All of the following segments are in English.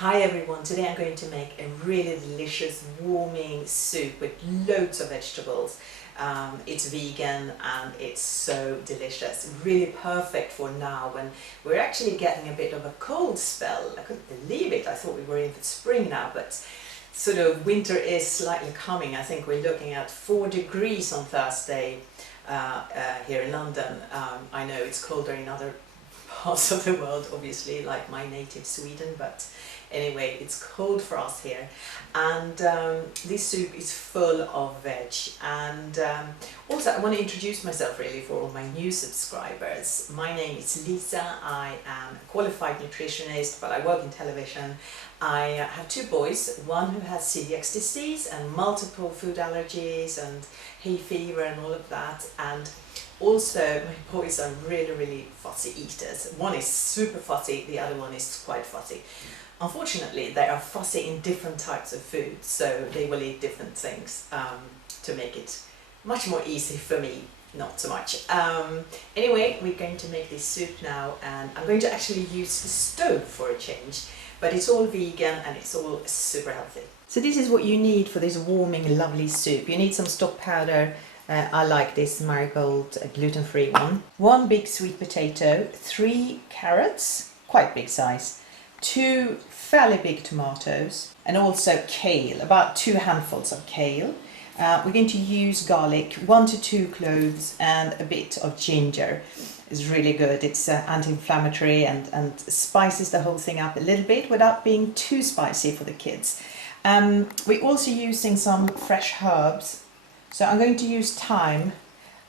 Hi everyone, today I'm going to make a really delicious warming soup with loads of vegetables. It's vegan and it's so delicious, really perfect for now when we're actually getting a bit of a cold spell. I couldn't believe it, I thought we were in for spring now, but sort of winter is slightly coming. I think we're looking at 4 degrees on Thursday here in London. I know it's colder in other parts of the world, obviously, like my native Sweden, but anyway, it's cold for us here. And this soup is full of veg. And also I want to introduce myself really for all my new subscribers. My name is Lisa. I am a qualified nutritionist, but I work in television. I have 2 boys, one who has celiac disease and multiple food allergies and hay fever and all of that. And also, my boys are really fussy eaters. One is super fussy, the other one is quite fussy. Unfortunately, they are fussy in different types of food, so they will eat different things to make it much more easy for me, not so much. Anyway, we're going to make this soup now, and I'm going to actually use the stove for a change, but it's all vegan and it's all super healthy. So this is what you need for this warming, lovely soup. You need some stock powder. I like this marigold gluten-free one. 1 big sweet potato, 3 carrots, quite big size, 2 fairly big tomatoes, and also kale, about 2 handfuls of kale. We're going to use garlic, 1 to 2 cloves, and a bit of ginger. It's really good. It's anti-inflammatory and spices the whole thing up a little bit without being too spicy for the kids. We're also using some fresh herbs. So I'm going to use thyme,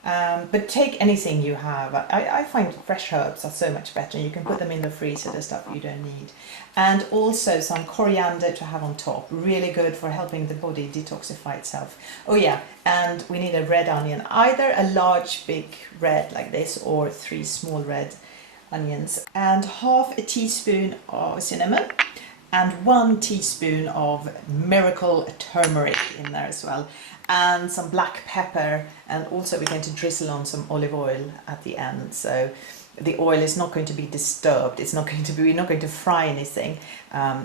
but take anything you have. I find fresh herbs are so much better. You can put them in the freezer, the stuff you don't need. And also some coriander to have on top. Really good for helping the body detoxify itself. Oh yeah, and we need a red onion. Either a large big red like this or 3 small red onions. And half a teaspoon of cinnamon. And 1 teaspoon of miracle turmeric in there as well. And some black pepper, and also we're going to drizzle on some olive oil at the end, so the oil is not going to be disturbed. It's not going to be, we're not going to fry anything,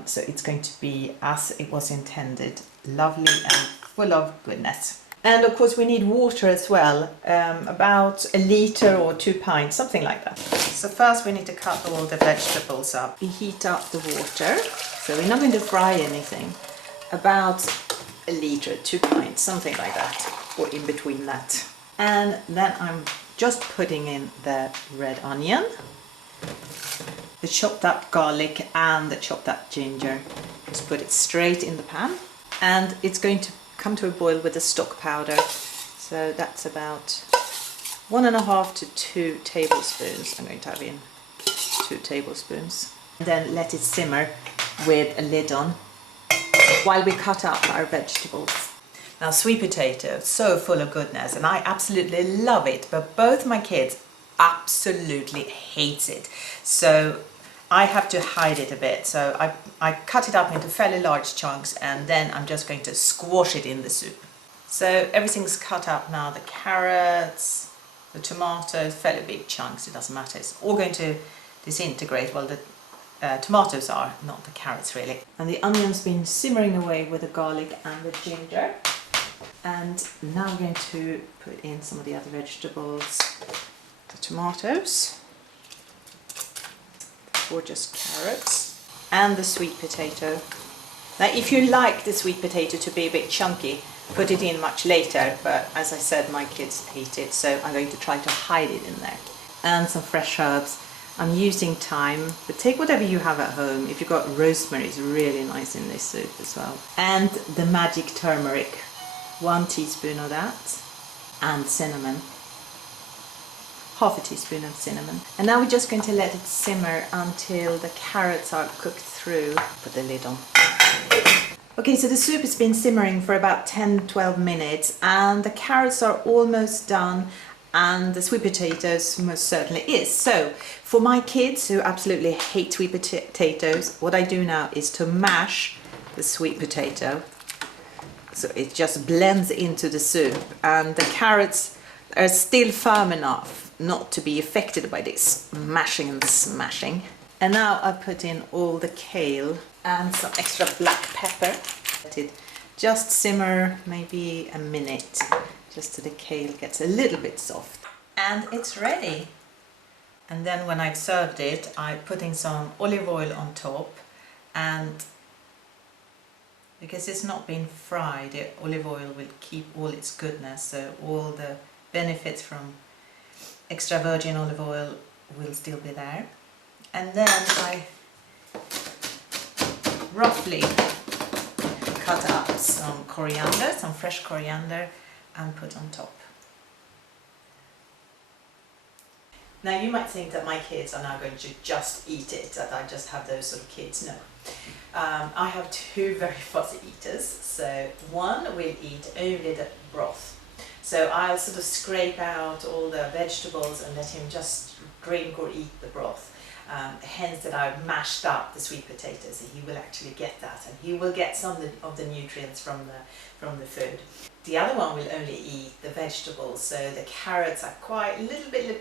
so it's going to be as it was intended, lovely and full of goodness. And of course we need water as well, about a litre or 2 pints, something like that. So first we need to cut all the vegetables up. We heat up the water, so we're not going to fry anything. About a litre, 2 pints, something like that, or in between that. And then I'm just putting in the red onion, the chopped up garlic and the chopped up ginger. Just put it straight in the pan, and it's going to come to a boil with the stock powder. So that's about 1.5 to 2 tablespoons. I'm going to have in 2 tablespoons. And then let it simmer with a lid on while we cut up our vegetables. Now, sweet potato, so full of goodness, and I absolutely love it, but both my kids absolutely hate it. So I have to hide it a bit. So I cut it up into fairly large chunks, and then I'm just going to squash it in the soup. So everything's cut up now, the carrots, the tomatoes, fairly big chunks, it doesn't matter. It's all going to disintegrate. Well, the tomatoes are, not the carrots really. And the onion's been simmering away with the garlic and the ginger. And now I'm going to put in some of the other vegetables. The tomatoes, the gorgeous carrots, and the sweet potato. Now if you like the sweet potato to be a bit chunky, put it in much later, but as I said, my kids hate it, so I'm going to try to hide it in there. And some fresh herbs. I'm using thyme, but take whatever you have at home. If you've got rosemary, it's really nice in this soup as well. And the magic turmeric, 1 teaspoon of that, and cinnamon, half a teaspoon of cinnamon. And now we're just going to let it simmer until the carrots are cooked through. Put the lid on. Okay, so the soup has been simmering for about 10-12 minutes, and the carrots are almost done. And the sweet potatoes most certainly is. So for my kids who absolutely hate sweet potatoes, what I do now is to mash the sweet potato so it just blends into the soup, and the carrots are still firm enough not to be affected by this mashing and smashing. And now I put in all the kale and some extra black pepper. Let it just simmer maybe a minute, just so the kale gets a little bit soft. And it's ready. And then when I've served it, I put in some olive oil on top, and because it's not been fried, the olive oil will keep all its goodness, so all the benefits from extra virgin olive oil will still be there. And then I roughly cut up some coriander, some fresh coriander, and put on top. Now you might think that my kids are now going to just eat it, that I just have those sort of kids. No. I have two very fussy eaters, so one will eat only the broth. So I'll sort of scrape out all the vegetables and let him just drink or eat the broth. Hence that I've mashed up the sweet potatoes, so he will actually get that, and he will get some of the nutrients from the food. The other one will only eat the vegetables, so the carrots are quite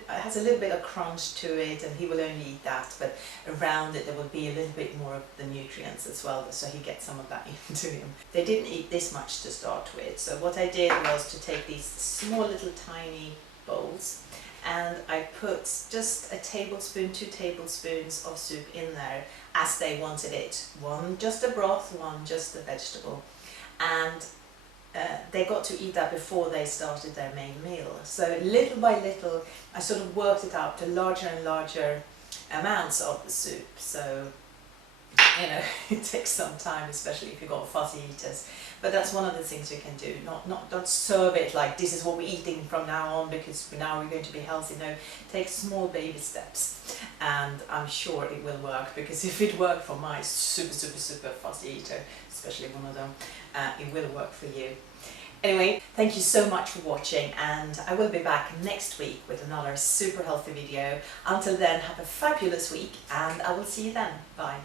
has a little bit of crunch to it, and he will only eat that, but around it there will be a little bit more of the nutrients as well, so he gets some of that into him. They didn't eat this much to start with, so what I did was to take these small little tiny bowls, and I put just a tablespoon, 2 tablespoons of soup in there as they wanted it. One just the broth, one just the vegetable. And they got to eat that before they started their main meal. So little by little I sort of worked it up to larger and larger amounts of the soup. So, you know, it takes some time, especially if you've got fussy eaters. But that's one of the things you can do. Not serve it like this is what we're eating from now on because now we're going to be healthy. No, take small baby steps, and I'm sure it will work, because if it worked for my super fussy eater, especially one of them, it will work for you. Anyway, thank you so much for watching, and I will be back next week with another super healthy video. Until then, have a fabulous week, and I will see you then. Bye.